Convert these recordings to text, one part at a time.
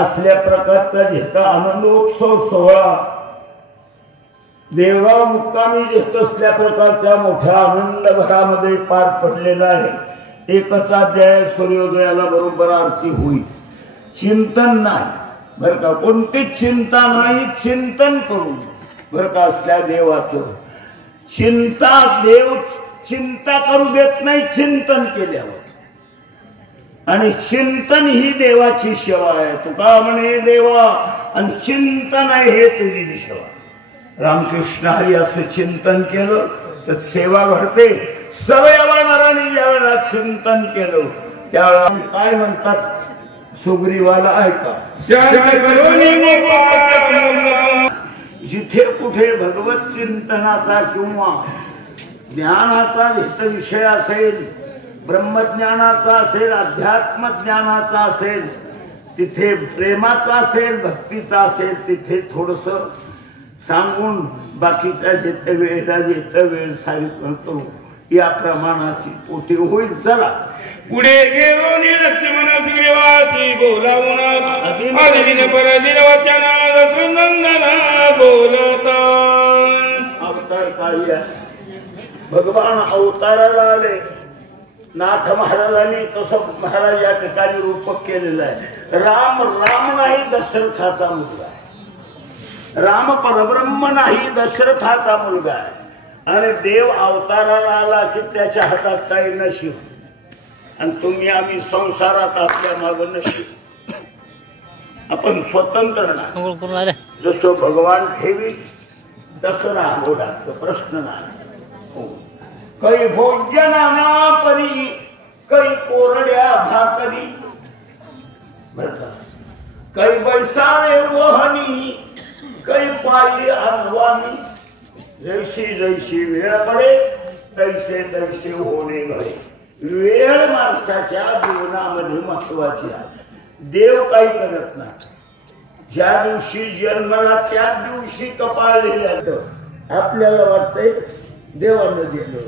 असल्या प्रकारचा जिथं आनंदोत्सव सोहळा देवगाव मुक्कामी जिथं असल्या प्रकारच्या मोठ्या आनंद भरामध्ये पार पडलेला आहे। एकच अध्याय सूर्योदयाला बरोबर आरती होईल। चिंतन नाही बरं का, कोणतीच चिंता नाही, चिंतन करू बरं का। असल्या देवाचं चिंता, देव चिंता करू देत नाही चिंतन केल्यावर, आणि चिंतन ही देवाची सेवा आहे। तुका म्हणे देवा आणि चिंतन आहे हे तुझी सेवा। रामकृष्ण हरी असं चिंतन केलं तर सेवा घडते। सवयवानाराने ज्यावेळेला चिंतन केलं त्यावेळेला काय म्हणतात सुग्रीवाला ऐका, जिथे कुठे भगवत चिंतनाचा किंवा ज्ञानाचा विषय असेल, ब्रह्मज्ञानाचा असेल, अध्यात्म ज्ञानाचा असेल, तिथे प्रेमाचा असेल, भक्तीचा असेल, तिथे थोडस सांगून बाकीच्या जिथे वेळ सारी करू या प्रमाणाची पोटी होईल। चला पुढे घेऊन लक्ष्मण सुग्रीवाची बोलावून आदिन परदिन वचना दशरथनंदना बोलता। अवतार काय आहे? भगवान अवताराला आले। नाथ महाराजांनी तसं महाराज या ठिकाणी रूपक केलेलं आहे। राम राम नाही दशरथाचा मुलगा आहे। राम परब्रह्म नाही दशरथाचा मुलगा आहे। आणि देव अवताराला आला की त्याच्या हातात काही नशीब, आणि तुम्ही आम्ही संसारात आपल्या मागं नशीब, आपण स्वतंत्र नाही। जसं भगवान ठेवी तसं राहू प्रश्न नाही। काही भोजनाना परी, काही कोरड्या भाकरी बर का, काही बैसाळे वहनी, काही पायी अनवानी। जैसी जैसी वेळ पडे तैसे तैसे होणे घडे। वेळ माणसाच्या जीवनामध्ये महत्वाची आहे। देव काही करत नाही। ज्या दिवशी जन्मला त्या दिवशी कपाळ लिहिलं, आपल्याला वाटतंय देवानं दिलं,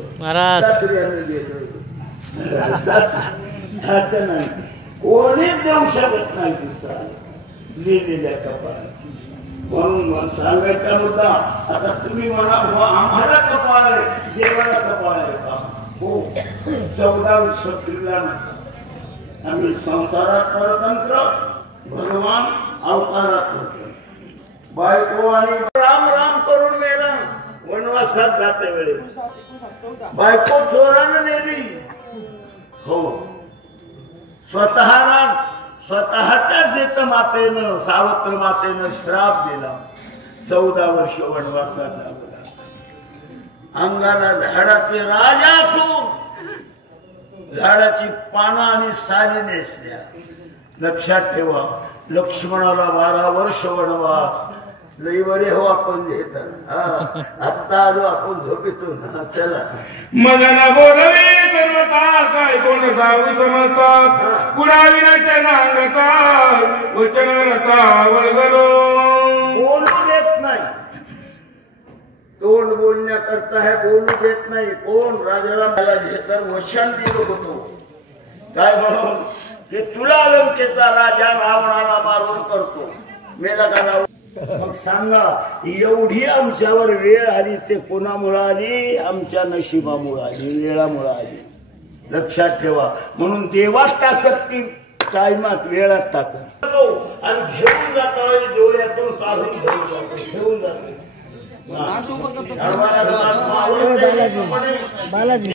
सासऱ्यानं दिलं, असं नाही। कोणीच देऊ शकत नाही दुसरा लिहिलेल्या कपाळाची। म्हणून सांगायचा मुद्दा, आता तुम्ही म्हणा आम्हाला कपाळ आहे, देवाला कपाळ आहे का? हो, 14 शक्तीला नसतात। आम्ही संसारात परतंत्र, भगवान अवतारात होतो। बायको आणि राम राम करून मेला वनवासात जाते वेळेस बायको चोरानं नेली। हो, स्वतःच्या जेत मातेनं, सावत्र मातेनं श्राप दिला। 14 वर्ष वनवासात लागला। अंगाला झाडाचे राजा असून झाडाची पानं आणि साली नेसल्या। लक्षात ठेवा, लक्ष्मणाला 12 वर्ष वनवास। लई बरे हो आपण घेतात। आता आलो आपण झोपेतून। चला मनाला बोलवे सर्वता, काय कोण जाऊ समजतात, कुणाविनाच्या नांगता वचन रता वळगलो। बोलू देत नाही, तोंड बोलण्याकरता है, बोलू देत नाही। कोण? राजाला मला घेतर वचन दिलं होतं काय म्हणून की तुला लंकेचा राजा रावणाला मारून करतो, मेला का रावण? मग सांगा, एवढी आमच्यावर वेळ आली ते कोणामुळे आली? आमच्या नशिबामुळे आली, वेळामुळे आली। लक्षात ठेवा। म्हणून देवात ताकद की टायमात, वेळात ताकद। आणि घेऊन जाता डोळ्यातून काढून घेऊन जातो।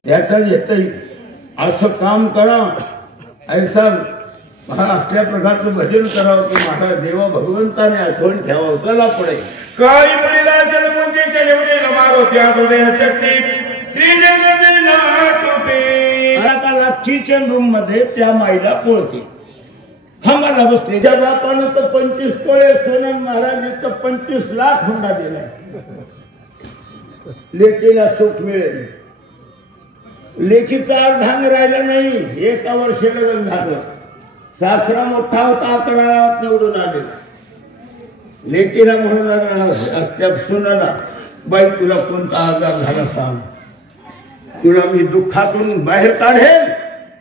याचा येतही असं काम करा, ऐसा असल्या प्रकारचं भजन करावं की महाराज देवा भगवंताने आठवण ठेवावं। चला पुढे। काही मुलीला जलमुंदी केले मुलीला मारो त्या हृदय शक्ती किचन रूम मध्ये त्या माईला पोळते खांबाला बसले। त्या बापानं तर 25 तोळे सोनं, महाराज तर 25 लाख हुंडा दिलाय। लेकीला सुख मिळेल, लेकीचा अर्धांग राहिला नाही। 1 वर्ष लग्न झालं, सासरा मोठा होता, 11 गावात निवडून आलेला। लेकीला म्हणून असत्या सुनाला, बाई तुला कोणता आजार झाला सांग, तुला मी दुःखातून बाहेर काढेल।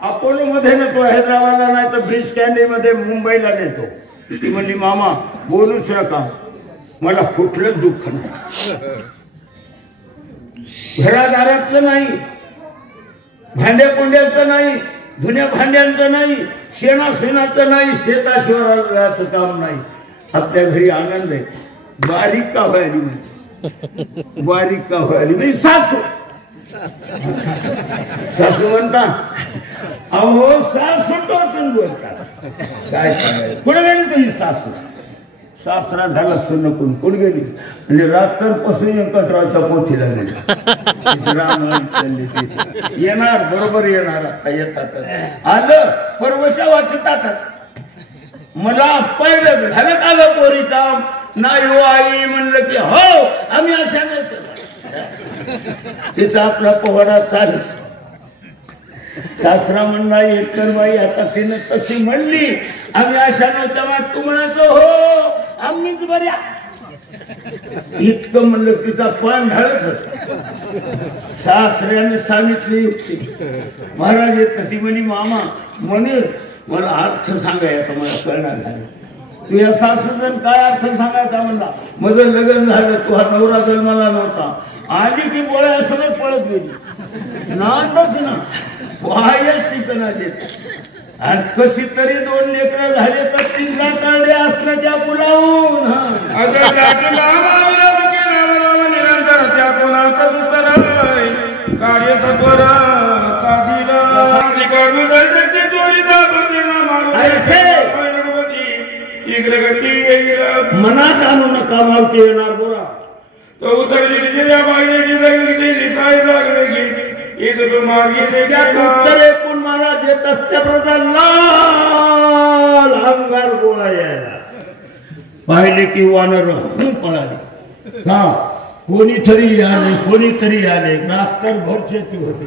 अपोलो मध्ये नेतो, हैदराबादला नाही तर ब्रिज कॅन्डी मध्ये मुंबईला नेतो। ती म्हणली मामा बोलूच नका, मला कुठलंच दुःख नाही, घरादारातलं नाही, भांड्या कोंड्याचं नाही, धुण्या भांड्यांचं नाही, शेणाशेणाचं नाही, शेताशिवाराला जायचं काम नाही, आपल्या घरी आनंद आहे. बारीक का व्हायली म्हणजे, बारीक का व्हायली म्हणजे सासू. सासू म्हणता अहो सासू टोचून बोलतात, काय सांगायचं. कुठे गेली तुझी सासू? सासरा झाला सुनकून. कुठे गेली म्हणजे रात्रपासून व्यंकटरावच्या पोथीला गेली. येणार बरोबर येणार, आता येतात आलं परवच्या वाचतातच. मला पहिलं झालं का ग पोरी काम? नाही हो आई म्हणलं की हो आम्ही अशा नाही करत. तिचा आपला पोवाडा चालूच. सासरा म्हणला एकतर बाई आता तिने तशी म्हणली आम्ही अशा नव्हत्या, तू म्हणायचं हो आम्हीच बऱ्या. इतकं म्हणलं तिचा पण ढाळच. सासऱ्याने सांगितली युक्ती. महाराज येत ती म्हणे मामा म्हणे मला अर्थ सांगायचा मला कळणार झालं. तुझ्या सासूजन काय अर्थ सांगायचा म्हणला? माझं लग्न झालं, तुझा नवरा जन्माला नव्हता, आली की बोळ्या असं पळत गेली नाच ना वाया टिकणा देत. आणि कशी तरी 2 लेकरं झाले तर 3 काढले असल्याच्या बोलावून निरंतर त्या कोणाचं उत्तर कार्य सत्वर साधीला मनात आणू नका मावती येणार बोला. तो उतरली उत्तर एकूण महाराज येत असल्याबरोबर लाल अंगार गोळा यायला पाहिले की वानर पळाले. हा कोणीतरी आले, कोणीतरी आले. रास्तर भरचे होते,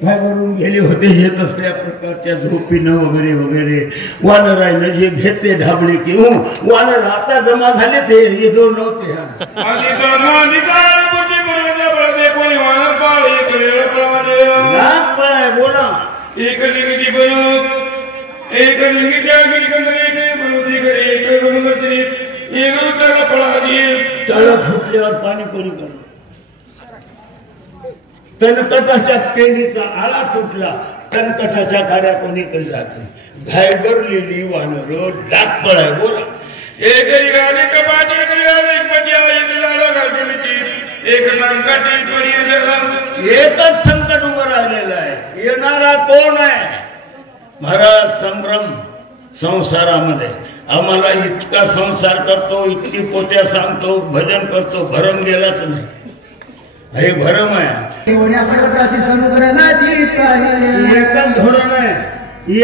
काय करून गेले होते येत असल्या प्रकारच्या झोपीनं वगैरे वगैरे. वानरायनं जे घेतले ढाबले की वानर आता जमा झाले ते येतो नव्हते. बोला एक लिंगी बनव एक लिंगी फुटल्यावर पाणी कोणी करणार? तणकटाच्या पेंडीचा आळा तुटला, तणकटाच्या गाड्या कोणी कधी जाते. घायगरलेली वानर डाक पळाय बोला. एक गाणे कपाट एक गाणे पट्या एक लाडा घालते एक संकटी पडी. एकच संकट उभं राहिलेलं आहे. येणारा कोण आहे? महाराज संभ्रम संसारामध्ये. आम्हाला इतका संसार करतो, इतकी पोत्या सांगतो, भजन करतो, भरम गेलाच नाही. हे भरम आहे. एकच धोरण आहे.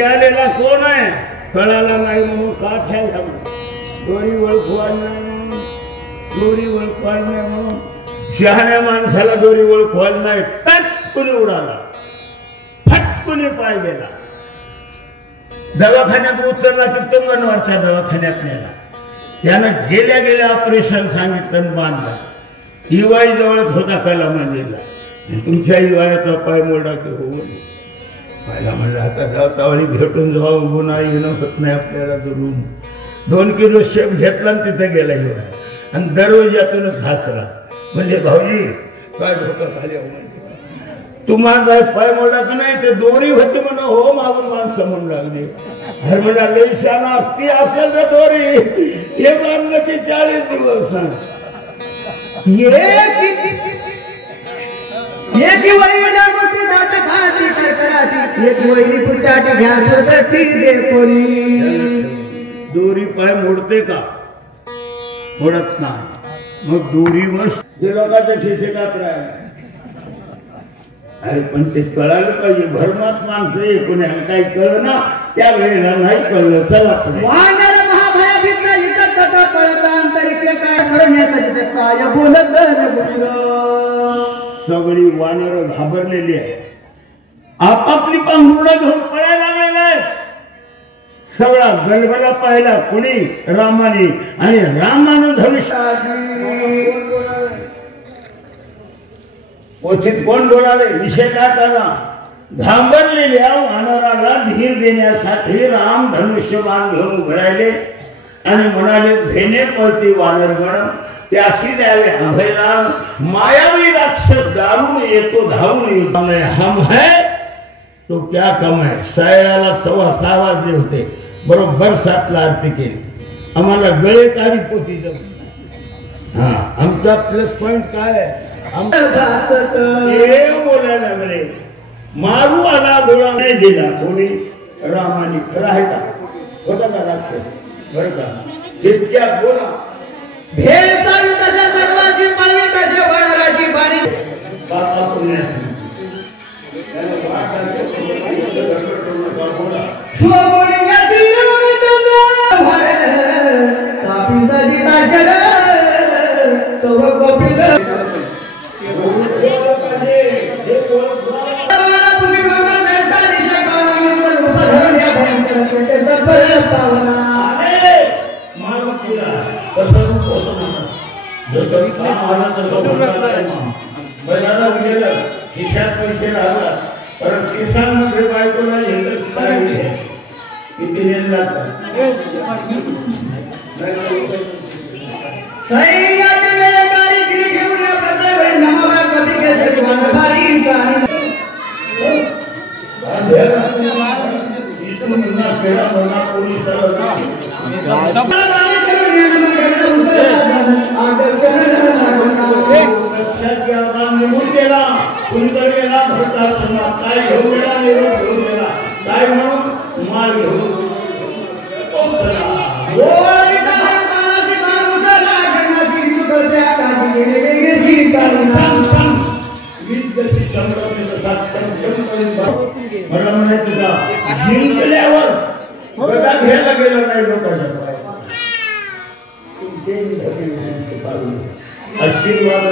आलेला कोण आहे कळाला नाही म्हणून का ठेवायला? दोरी ओळखवाल नाही म्हणून, दोरी ओळखवाल नाही म्हणून शहाण्या माणसाला दोरी ओळखवाल नाही. टटकून उडाला, फटकून पाय गेला. दवाखान्यात उचलला की तुंगणवरच्या दवाखान्यात नेला. त्यानं गेल्या गेल्या ऑपरेशन सांगितलं, बांधला. हिवाळी जवळच होता पहिला मंदिरला. तुमच्या हिवाळ्याचा पाय मोडा की होऊ पहिला म्हणलं आता जावतावळी भेटून जावा, गुन्हा येणं होत नाही आपल्याला. दुरून 2 किलो शेप घेतला आणि तिथे गेला हिवाळ्या आणि दरवाजातूनच हसला. म्हणजे भाऊजी काय धोका खाली म्हणजे तू माझा पाय मोडा की नाही? ते दोरी होती म्हणा. हो मागून माणसं म्हणून लागली. अरे म्हणा लई शाना असती असेल ना दोरी, हे बांधलं की 40 दिवस. दोरी पाय मोडते का? मोडत नाही. मग दोरीवर हे लोकांच्या खिसे कात राहिले. अरे पण ते कळायला पाहिजे. भरमात माणसं एकूण काही कळ ना, त्या वेळेला नाही कळलं. चला सगळी वानर घाबरलेली आहे. आपापली पांघरुणं घेऊन पळायला लागलेला आहे. सगळा गलबला पाहिला कुणी? रामाने. आणि रामानं धनुष्य कोण बोलाले? विषय काय झाला? घाबरलेल्या वानराला धीर देण्यासाठी राम धनुष्यबाण घेऊन उभे राहिले आणि म्हणाले, भेने पळती वानरगण त्याशी द्यावे अभयला, मायावी राक्षस दारुण येतो धावून येतो, हम है तो क्या कम है. सायराला 6:15 वाजले होते, बरोबर 7ला आरती केली. आम्हाला गळे काढी पोती जमली. हा, आमचा प्लस पॉइंट काय आहे, बोलायला लागले. मारू आला गोळा नाही दिला कोणी, रामाने राहायचा होता का राक्षस बरं का. तितक्यात बोला भेळ चालू तशा सर्वांची पाळली तशा वानराची पाणी बाबा पुण्यासी खिशात पैसे लागला पण किसान मध्ये बायकोला किती काय घेऊन गेला काय म्हणून माल घेऊन मला म्हणायचं का जिंकल्यावर गदा घ्यायला गेलं नाही लोकांच्या आशीर्वाद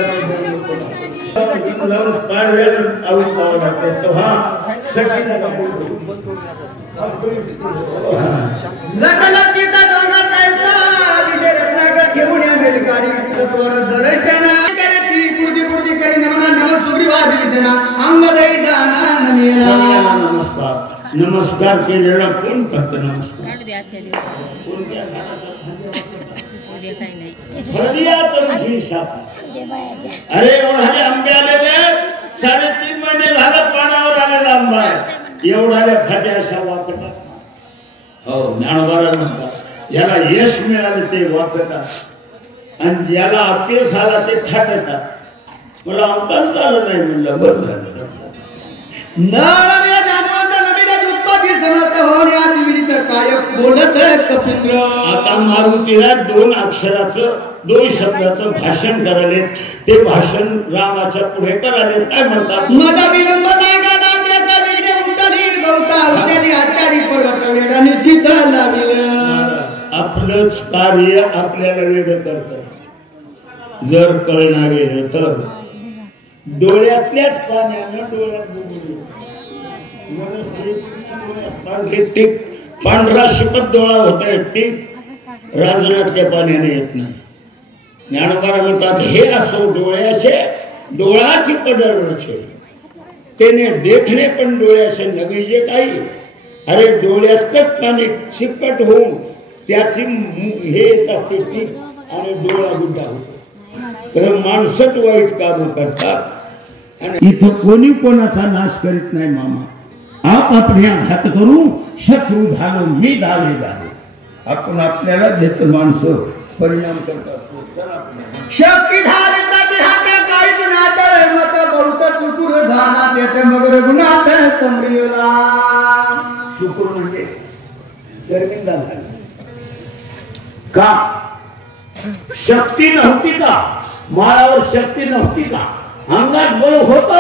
नमस्कार केलेला कोण करत नमस्कार अरे एवढा आंबे आलेले 3.5 महिने झालं पानावर आलेला आंबा एवढ्या खाट्या अशा वाकतात. हो ज्ञानोबा म्हणतात याला यश मिळालं ते वाकतात आणि ज्याला अपयश आला ते थाटतात. मला अवतार झालं नाही म्हणलं बरं झालं. आता मारुतीला 2 अक्षराचं 2 शब्दाचं भाषण कराले. ते भाषण रामाच्या पुढे कराले. काय म्हणतात, माझा विलंब लागला त्याचा वेगळे उतरी गवता औषधी आचारी पर्वत वेडाने चिता लाविलं. आपलंच कार्य आपल्याला वेगळं करतात. जर कळना गेलं तर डोळ्यातल्याच पाण्यानं डोळ्यात टिक पांढरा शिपत डोळा होता टिक राजनाथच्या पाण्याने येत नाही. ज्ञानोबा म्हणतात हे असो डोळ्याचे डोळाची पडर छे तेने देखणे पण डोळ्याचे नवी जे काही. अरे डोळ्यातच पाणी शिपट होऊन त्याची हे येतात ते टिक आणि डोळा बुद्धा होतो. तर माणसंच वाईट काम करतात आणि इथं कोणी कोणाचा नाश करीत नाही. मामा आप आपल्या घात करू शत्रू झालो मी दावे झालो. आपण आपल्याला देत माणसं परिणाम करतात. शक्ती झाली काहीच नातं मत बहुत चुकूर झाला त्यात मग रघुनाथ समरीला. शुक्र म्हणजे गर्मिंदा झाली का? शक्ती नव्हती का? माळावर शक्ती नव्हती का? अंगात बळ होत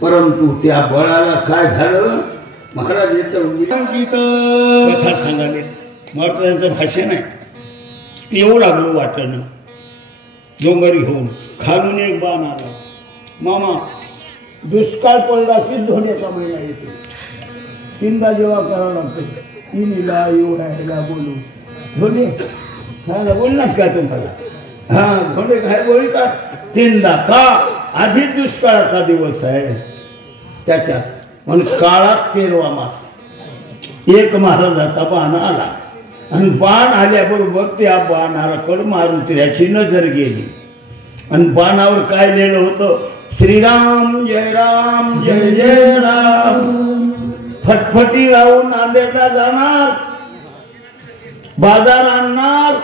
परंतु त्या बळाला काय झालं? महाराज कथा सांगाले महाराजांचं भाषण आहे. येऊ लागलो वाटणं डोंगर घेऊन खालून एक बाण आला. मामा दुष्काळ पडला की धोण्याचा महिना येतो. 3दा जेव्हा करावं लागतं इनीला एवढ्याला बोलू धोने खायला बोलणार का तुम्हाला? हा धोंडे काय बोलतात 3दा का? आधी दुष्काळाचा दिवस आहे त्याच्यात आणि काळात 13वा मास एक महाराजाचा बाण आला आणि बाण आल्याबरोबर त्या बाणाला मारुतीची नजर गेली आणि बाणावर काय लिहिलं होतं, श्रीराम जय जय राम. फटफटी लावून नांदेडला जाणार, बाजार आणणार,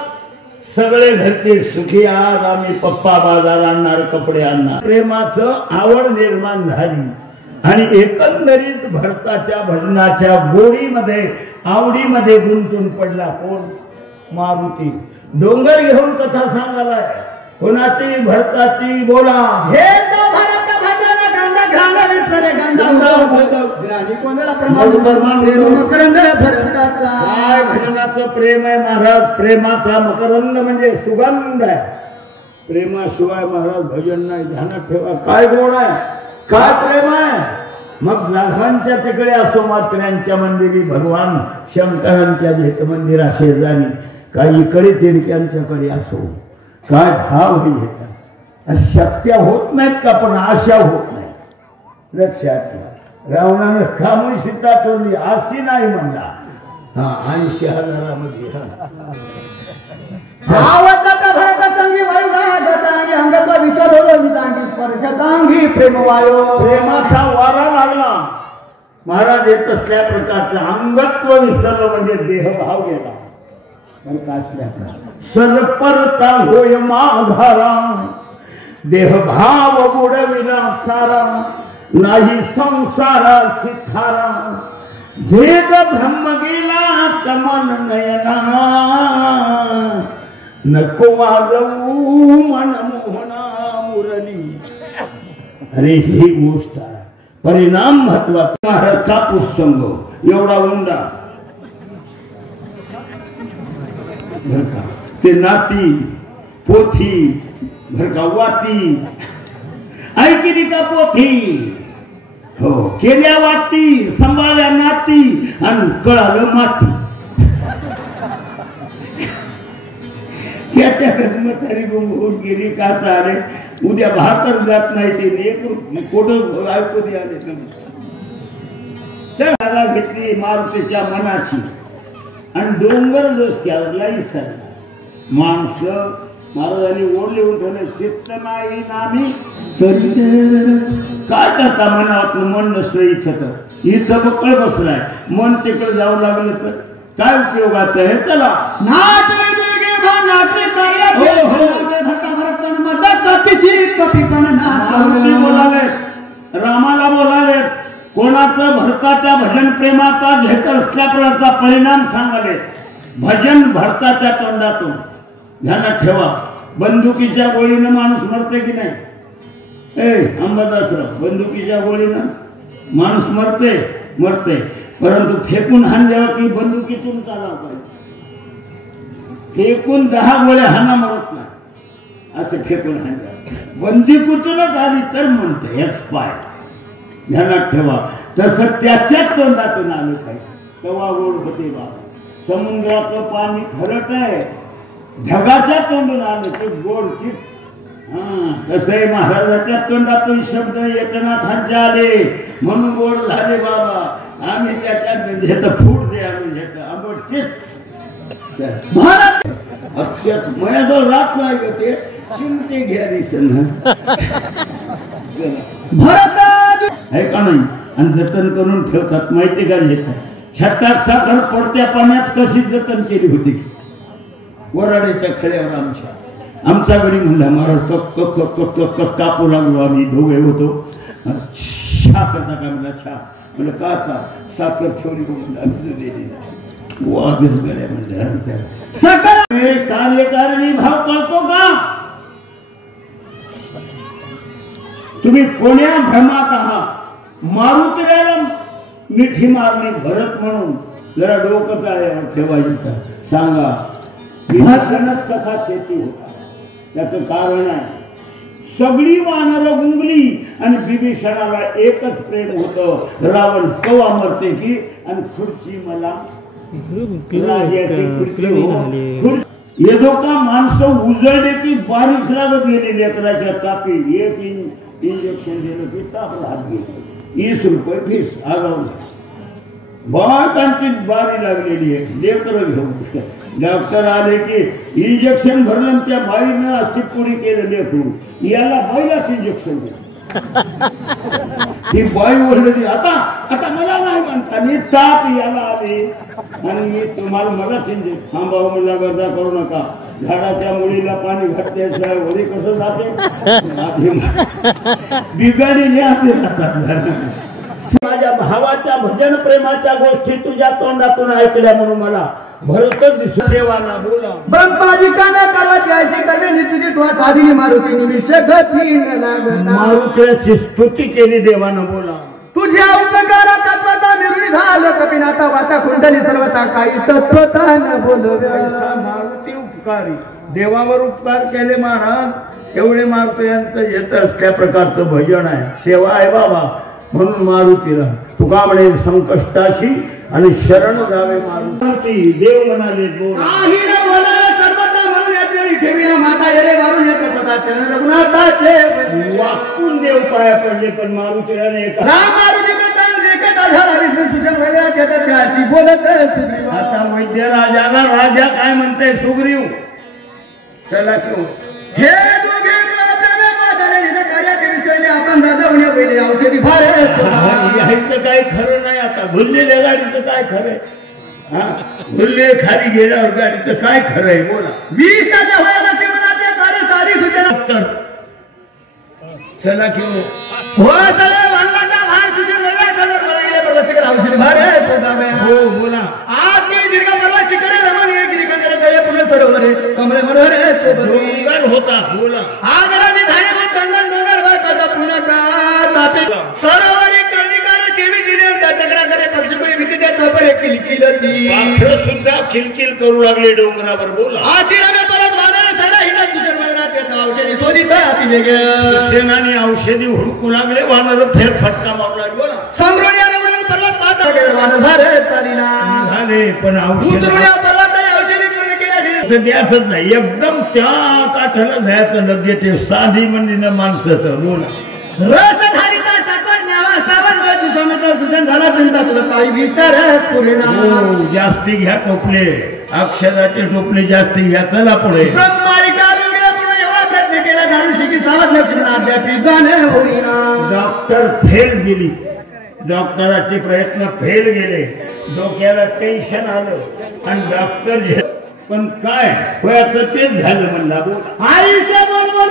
सगळे घरचे सुखी. आज आम्ही पप्पा बाजार आणणार, कपडे आणणार. प्रेमाचं आवड निर्माण झाली आणि एकंदरीत भरताच्या भजनाच्या गोडीमध्ये आवडीमध्ये गुंतून पडला कोण, मारुती. डोंगर घेऊन कथा सांगायलाय, कोणाची, भरताची. बोला हे तो भरत भजन गंधा घ्राण विसरे ग्राणी कोणाला मकरंद भरताचा. काय भजनाचं प्रेम आहे महाराज. प्रेमाचा मकरंद म्हणजे सुगंध आहे. प्रेमाशिवाय महाराज भजन नाही, ध्यानात ठेवा. काय गोड आहे, काय प्रेम आहे. मग नागांच्या तिकडे असो, मात्र्यांच्या मंदिरी भगवान शंकरांच्या जेत मंदिरा शेजारी, काही इकडे तिडक्यांच्याकडे असो, काय भाव हे घेतात. शक्य होत नाहीत का, पण आशा होत नाही. लक्षात घ्या. रावणानं कामही सीता तोडली, अशी नाही म्हणला. 80,000मध्ये भरत संगी वायुगांगी अंगत्व विसरोदांगी स्पर्शदांगी प्रेमवायो. प्रेमाचा वारा लागला. महाराज येत असल्या प्रकारचं अंगत्व विसरलं म्हणजे देहभाव गेला. सरपरता होय माघारा, देहभाव बुडविला सारा, नाही संसारा सिथारा, भेद ब्रह्म गेला कमल नयना, नको वाजवू मन मोहना मुरली. अरे ही गोष्ट आहे. परिणाम महत्वाचा. महाराज कापूस संघ एवढा उंडा, बर का, ते नाती पोथी, बर का, वाती ऐकली का पोथी, हो, केल्या वाती, सांभाळल्या नाती आणि कळालं माती. त्याच्याकडे म्हातारी होऊन गेली का चाले, उद्या भाकर जात नाही. ते कोण ऐकू दे आले. चला घेतली मारुतीच्या मनाची आणि डोंगर डोसक्यावरला इसरला. माणसं महाराजांनी ओढले उठवले, चित्त नाही नामी काय करता. मनात मन नसलं इथं बकळ बसलाय. मन तिकडे जाऊ लागलं तर काय उपयोगाचं आहे. चला बोलावे, रामाला बोलावे, कोणाचं भरताच्या भजन प्रेमाचा घेकर असल्याचा परिणाम सांगाले. भजन भरताच्या तोंडातून. ध्यानात ठेवा. बंदुकीच्या गोळीनं माणूस मरते की नाही. अंबादासराव, बंदुकीच्या गोळीनं माणूस मरते, परंतु फेकून हाणल्यावर की बंदुकीतून चालला पाहिजे. फेकून 10 गोळ्या हाना मरत नाही, असं फेकून हाणल्यावर बंदुकीतूनच आली तर म्हणते एक्सपायर. ध्यानात ठेवा. तसं त्याच्याच तोंडातून आलं पाहिजे. तेव्हा गोड होते बाबा. समुद्राचं पाणी खरट आहे, ढगाच्या तोंडून आलं ते गोड चित. कसंही महाराजाच्या तोंडातून शब्द एकनाथांचे आले म्हणून गोड झाले बाबा. आम्ही त्याच्यात फूट दे, आम्ही आंबटचीच अक्षर माझ्याजवळ राहत नाही ग. ते चिमटे घ्या आहे का नाही. आणि जतन करून ठेवतात. माहिती का घेतात. छटाक साखर पडत्या पाण्यात कशी जतन केली होती. वराड्याच्या खड्यावर आमच्या घरी म्हणला महाराज कक कापू लागलो. आम्ही दोघे होतो. छा करता का म्हणला. छा म्हणलं काचा साखर ठेवली वागच गड्या म्हणजे सकाळ कार्यकारिणी भाव कळतो का. तुम्ही कोण्या भ्रमात आहात. मारुतीला मिठी मारली भरत म्हणून जरा डोकं काय ठेवायचं. सांगा विभाजनच कसा शेती होता. त्याचं कारण आहे सगळी वानरं गुंगली आणि बिभीषणाला एकच प्रेम होतं. रावण कवा मरते की आणि खुर्ची मला येदो का माणसं उजळले की बारीक लागत गेली. लेकराच्या तापी एक इंजेक्शन दिलं की ताप राहत गेली. 20 रुपये फीस आगाऊ बाळांची बारी लागलेली आहे लेकरं घेऊन डॉक्टर आले की इंजेक्शन भरलं त्या बाईनं अशी पुरी केलं लेकरू याला बाईलाच इंजेक्शन ही बाई ओरडली आता आता मला नाही म्हणता मी ताप याला आले आणि तुम्हाला मलाच इंजेक्शन थांबावं मला गर्दा करू नका झाडाच्या मुलीला पाणी घातल्याशिवाय वरी कसं जाते बिगाडीने असे राहतात माझ्या भावाच्या भजन प्रेमाच्या गोष्टी तुझ्या तोंडातून ऐकल्या म्हणून मला भरतच दिसू सेवाना बोला ब्रह्माजी काना काला जैसे कने निश्चित तुझा साधी मारुती निमिष गती न लागना मारुतीची स्तुती केली देवानं बोला तुझ्या उपकारा तत्वता निर्णय झालं कपिनाथा वाचा कुंडली सर्वता काही तत्वता न बोलव्या मारुती उपकारी देवावर उपकार केले महाराज एवढे मारुतीयांचं येत असल्या प्रकारचं भजन आहे सेवा आहे बाबा म्हणून मारुतीला तुका म्हणे संकष्टाशी आणि शरण जावे मारुती देव म्हणाले बोला सर्वता म्हणून याचे ठेवीला माता येरे मारून येतो तथा चरण रघुनाथाचे वाकून देव पाया पडले पण मारुतीला राम मारुतीने देखत आधार विष्णू सुजन वैद्य त्याची बोलत सुग्रीव आता वैद्य राजाला राजा काय म्हणते सुग्रीव चला क्यों हे दोघे आपण दादा म्हणे पहिले औषधी फार यायचं काय खरं नाही आता भुललेल्या गाडीचं काय खरंय भुलले खाली गेल्यावर गाडीचं काय खरंय बोला 20च्या लक्ष्मणाचे कार्य सारी सूचना डॉक्टर चला क्यों हो सगळं वनवाचा भार सूचन वेगळा सगळं मला गेले प्रदर्शक औषधी फार हो बोला आज मी दीर्घ मला शिकरे रमण एक दिगंधर गळे पुन्हा सरोवरे कमळे मनोहरे डोंगर होता बोला आदराने धाने को चंदन डोंगर वर कदा पुन्हा का तापे सरोवरी कर्णिकाने सेवी दिले त्या चक्राकडे पक्षपुरी भीती देत तोपरे किलकिलती पाखरं सुद्धा किलकिल करू लागले डोंगरावर बोला आतिराने परत वादळे सारा हिंडा तुझ्या मैदानात येत औषधी शोधित हाती वेगळं सेनानी औषधी हुडकू लागले वानर फेर फटका मारू लागले बोला सम्रोडियाने उडून पर्वत पाहता गेले वानर भारे चालीना झाले पण उतरुण्या पर्वताने औषधी पूर्ण केली द्यायचंच नाही एकदम त्या काठाला जायचं लगे ते साधी म्हणजे माणसं तर बोला रस घालिता साखर न्यावा साबण गती समजा सुजन झाला चिंता तुला काही विचार पूर्ण जास्ती घ्या टोपले अक्षराचे टोपले जास्ती घ्या चला पुढे एवढा प्रयत्न केला दारू शिकी सावध लक्ष्मण अद्याप जाणे होईना डॉक्टर फेल गेली डॉक्टराचे प्रयत्न फेल गेले डोक्याला टेन्शन आलं आणि डॉक्टर पण काय वयाचं तेच झालं म्हणला बोल आयुष्य बोल बोल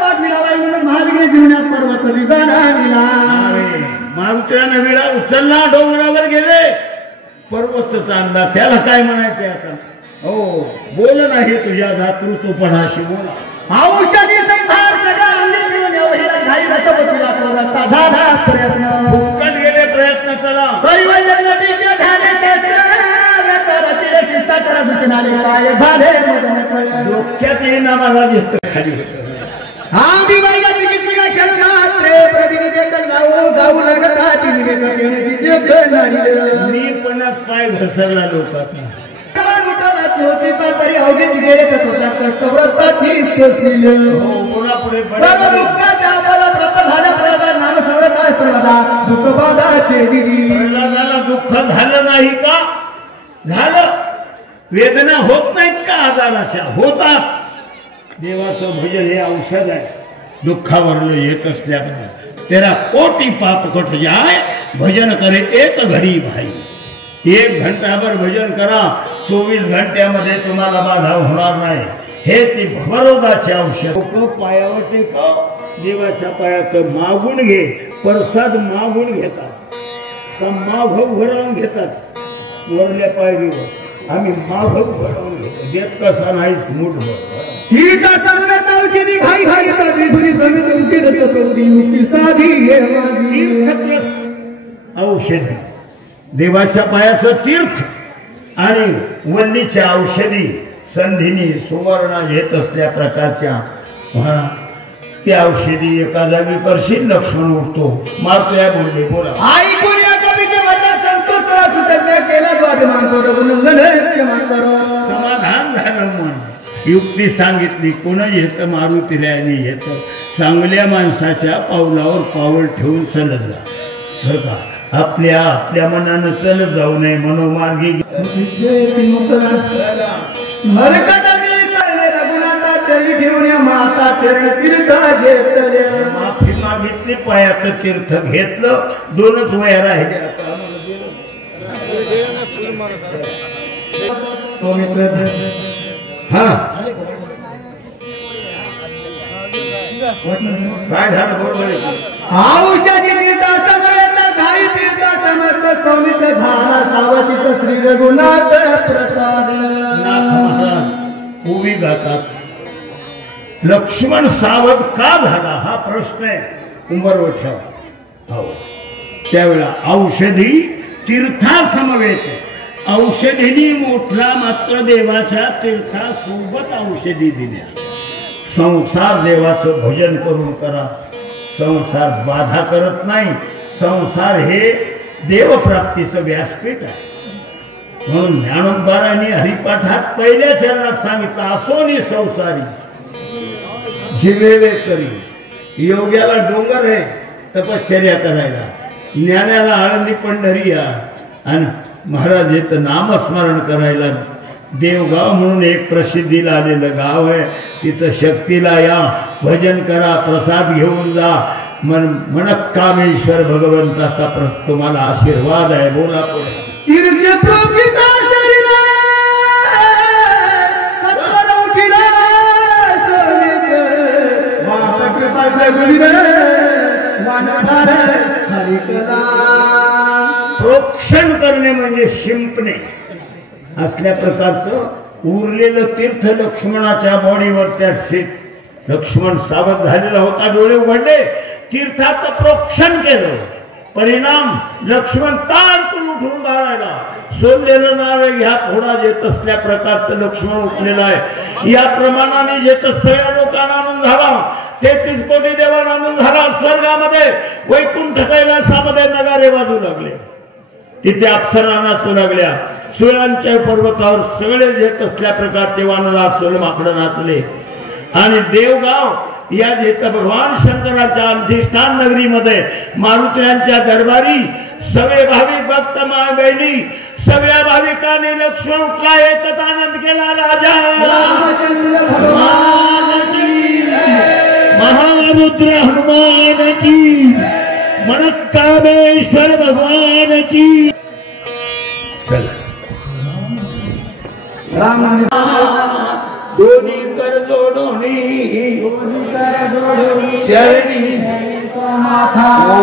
पाठ मिळावाय म्हणून महाविघ्न जीवनात पर्वत विधाना मिळा अरे मारुतीला विडा उचलला डोंगरावर गेले पर्वत चांदला त्याला काय म्हणायचंय आता हो बोल नाही तुझ्या दातृत्वपणाशी बोला औषधी संभार सगळा अंडी मिळून एवढ्याला घाई रसवतीला प्रवृत्ता झाला प्रयत्न फुकट गेले प्रयत्न चला परिवैद्य टीके झाले शिष्टाचारा दूषणाले काय झाले डोक्यात येईना मला दिसत खाली होत आम्ही वैद्य चिकित्सका क्षण मात्रे प्रतिनिधी गाऊ लागताची निवेदन येण्याची जग नाडी मी पण पाय घसरला लोकांचा तरी अवघीच गेले कर्तव्रताची पुढे सर्व दुःखाच्या आपल्याला प्राप्त झाल्या प्रल्हाद नाम सर्व काय सर्वदा दुःख बाधाचे दिली प्रल्हादाला दुःख झालं नाही का झालं वेदना होत नाहीत का आजाराच्या होतात देवाचं भजन हे औषध आहे दुःखावर येत असल्याबद्दल तेरा कोटी पाप कट जाय भजन करे एक घडी भाई 1 घंटाभर भजन करा 24 घंट्यामध्ये तुम्हाला बाधा होणार नाही हे ती भवरोगाचे औषध लोक पायावर टेका देवाच्या पायाचं मागून घे प्रसाद मागून घेतात का माग उघडवून घेतात वरल्या पायरीवर आम्ही माग उघडवून घेतो देत कसा नाहीच मूठभर ही का औषधी घाई घाई त्रिशुरी समित उकिरत कौरी युक्ती साधी हे माझी औषधी देवाच्या पायाचं तीर्थ आणि वल्लीच्या औषधी संधीनी सुवर्ण घेत असल्या प्रकारच्या त्या औषधी एका जागी करशील लक्ष्मण उठतो मारतोया बोलले बोला ऐकून या कवीचे वचन संतोष कृतज्ञ केला तो अभिमान क्षमा करो समाधान झालं मन युक्ती सांगितली कोण येतं मारुतीला येतं चांगल्या माणसाच्या पावलावर पाऊल ठेवून चलत जा बरं का? आपल्या मनानं चलत जाऊ नये, मनोमार्गी ठेवून माता चरण तीर्थ घेतले, माफी मागितली, पायाचं तीर्थ घेतलं, 2च वया राहिल्या. हा काय झालं बरोबर? औषधी तीर्थ समवेत गाई तीर्थ समर्थ सौमित झाला सावचित श्री रघुनाथ प्रसाद. नाथ महाराज उभी गातात. लक्ष्मण सावध का झाला हा प्रश्न आहे. उंबरवर ठेवा. हो त्यावेळेला औषधी तीर्था समवेत. औषधीनी मोठला मात्र देवाच्या तीर्थासोबत औषधी दिल्या. संसार देवाचं भजन करून करा. संसार बाधा करत नाही. संसार हे देवप्राप्तीचं व्यासपीठ आहे. म्हणून ज्ञानोबारांनी हरिपाठात पहिल्या चरणात सांगितलं, असोनी संसारी जिवेवे करी. योग्याला डोंगर आहे तपश्चर्या करायला, ज्ञानाला आळंदी पंढरी या, आणि महाराज येतं नामस्मरण करायला. देवगाव म्हणून एक प्रसिद्धीला आलेलं गाव आहे. तिथं शक्तीला या, भजन करा, प्रसाद घेऊन जा. मनकामेश्वर भगवंताचा तुम्हाला आशीर्वाद आहे. बोला प्रोक्षण करणे म्हणजे शिंपणे असल्या प्रकारचं उरलेलं तीर्थ लक्ष्मणाच्या बॉडीवर त्या लक्ष्मण सावध झालेला होता. डोळे उघडले, तीर्थाचं प्रोक्षण केलं. परिणाम लक्ष्मण ताडकून उठून धारायला. सोडलेलं नारळ ह्या फोडा येत असल्या प्रकारचं लक्ष्मण उठलेलं आहे. या प्रमाणाने जेत सगळ्या लोकांना आनंद झाला. 33 कोटी देवांना आनंद झाला. स्वर्गामध्ये वैकुंठ कैलासामध्ये नगारे वाजू लागले. तिथे अप्सरा नाचू लागल्या. सुरांच्या पर्वतावर सगळे जेत असल्या प्रकारचे वानर अस्वल माकडं नाचले. आणि देवगाव या जेत भगवान शंकराच्या अधिष्ठान नगरीमध्ये मारुत्र्यांच्या दरबारी सगळे भाविक भक्त माय बहिणी सगळ्या भाविकांनी लक्ष्मण उठला एकच आनंद केला. राजा महारुद्र हनुमान की, मनकामेश्वर भगवान की. दोन्ही कर जोडोनी चरणी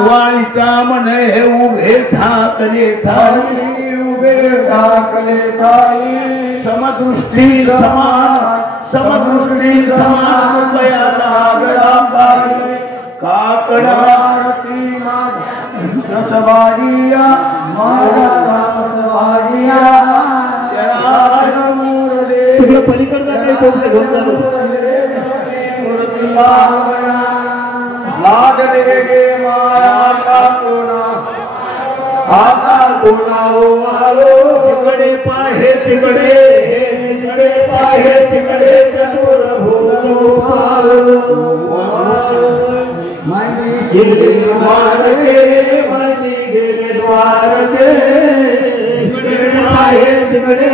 वाळीता म्हणे हे उभे ठाकले ठाई, उभे ठाकले ठाई. समदृष्टी समान, समदृष्टी समान दया लागला बाई. काकडारती सवारिया मारा राम सवारिया. तुला पलीकडचा काही कोपरे घेऊन चालू लागले गे माया का कोणा आता कोणा आलो. तिकडे पाहे तिकडे, तिकडे पाहे तिकडे चतुर भूपाल. गेले द्वारके, माहिती गेले द्वारके. तिकडे पाहे तिकडे,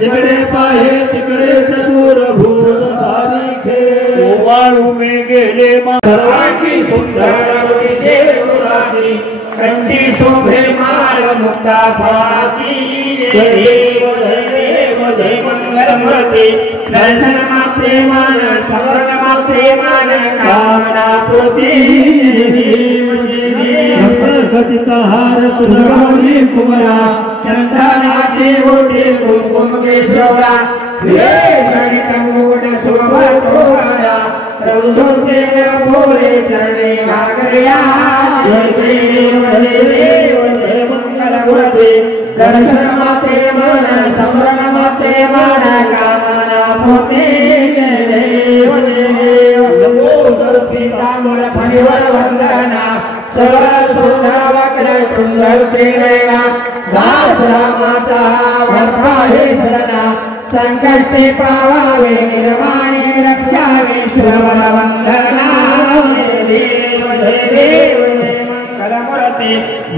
तिकडे पाहे तिकडे चतुर भूर सारिखे. वाळू में गेले सर्वांची सुंदर विशेषुराची. कंठी शोभे माळ मुक्ता फळाची. देव देव जय मंगल मूर्ती. दर्शन मात्रे मान, स्मरण मात्रे मान, कामना पूर्ती. हार तुझी कुमरा, चंदनाचे ओढे कुंकुम केशवरा. गणित शोभतोरा, प्रभुते भोरे चरणे घागर्या. देव देव जय मंगल मूर्ती. दर्शन मात्रे मन, स्मरण मात्रे मन, कामना पूर्ती. देव देव लंबोदर पीतांबर फणीवर वंदना. सरळ सोना वक्र कुंडल केळया. दास रामाचा वरपा हे शरणा. संकष्टे पावावे निर्वाणी रक्षावे. श्रवण वंदना. देव देव जय मंगल मूर्ती.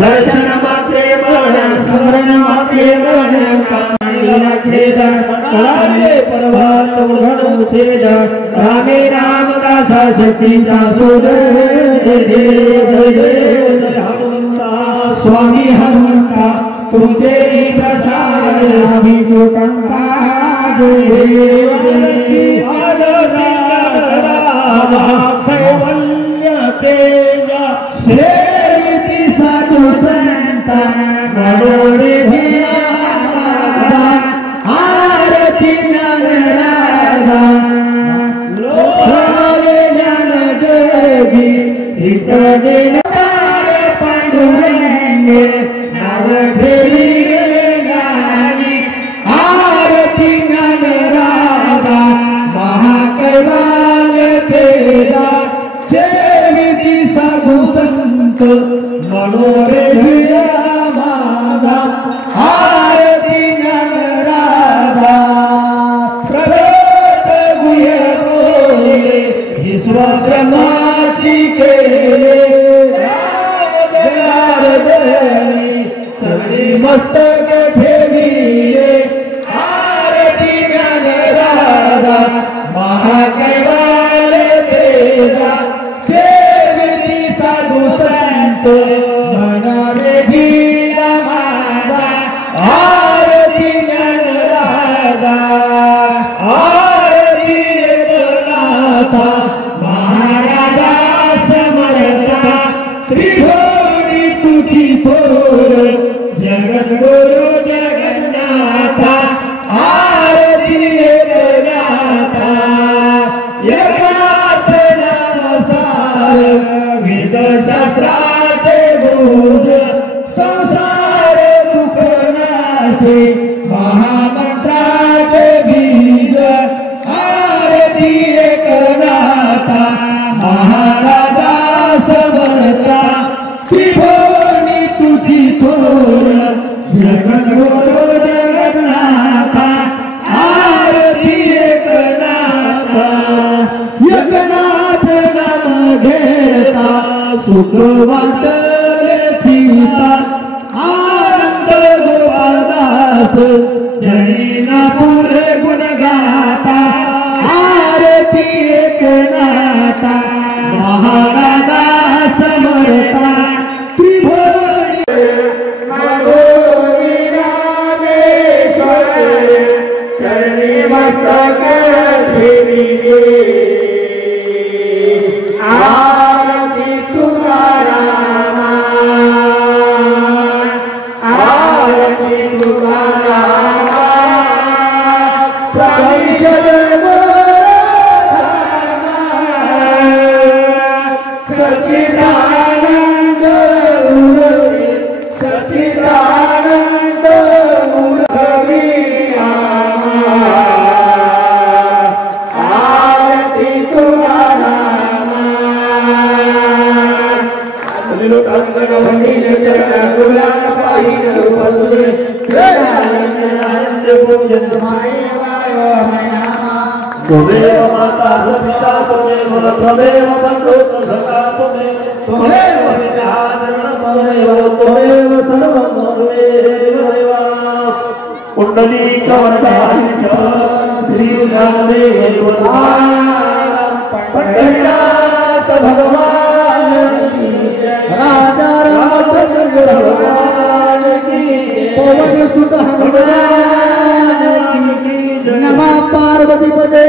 दर्शन मात्रे मन स्मरण मात्रे मन पर्वत उघड उछेद रामे रामदासा शक्तीचा सोदर हनुमंता स्वामी हनुमंता तुझे प्रसाद अभिमुखंता कैवल्य तेज सेविती साधू संता मनोरे आरती ज्ञानराजा लोकाले ज्ञान जगी इकडे पांडुरंगे नाव ठेवी गाणी आरती ज्ञानराजा महाकैवाल तेजा सेविती साधू संत मनोरे माझा आरती ज्ञानराजा प्रगट गुह्य बोले विश्वब्रह्माची केले सगळी मस्तक ठेविले आरती ज्ञानराजा महाकैवाल तेजा सेविती साधू संत मनारे धीरा माझा आरती ज्ञानराजा आरती एकनाथा महाराजा समर्था त्रिभुवनी तुझी थोर जगद्गुरु जगन्नाथा आरती एकनाथा एकनाथ नामसार वेदशास्त्राचे बोध संसार दुःख नाशे महामंत्राचे बीज आरती एकनाथा महाराजा समर्था त्रिभुवनी तुझी थोर जगद्गुरु जगन्नाथा आरती एकनाथा एकनाथ नाम घेता सुख वाटले चिंता आनंद गोपाळदास जनीना पुरे गुण गाता आरती एकनाथा महाराजा समर्था त्रिभुवनी मनोरी रामेश्वर चरणी मस्तक ठेविले आरती तुकारामा आरती तुकारामा सगळी सचिदानंद मुरली सचिदानंद मुरली आरती तुकारामा लोकांगण भंडील चरण गुलाल पाहिल पदुरे आनंद पूजन त्वमेव माता पिता त्वमेव बंधु सखा त्वमेव विद्याधरण त्वमेव सर्वं त्वमेव देवा कुंडलीकवरदारिण श्री रामदेव पंडित भगवान राजा रामचंद्र भगवान की पवन सुत हनुमान की नमः पार्वती पते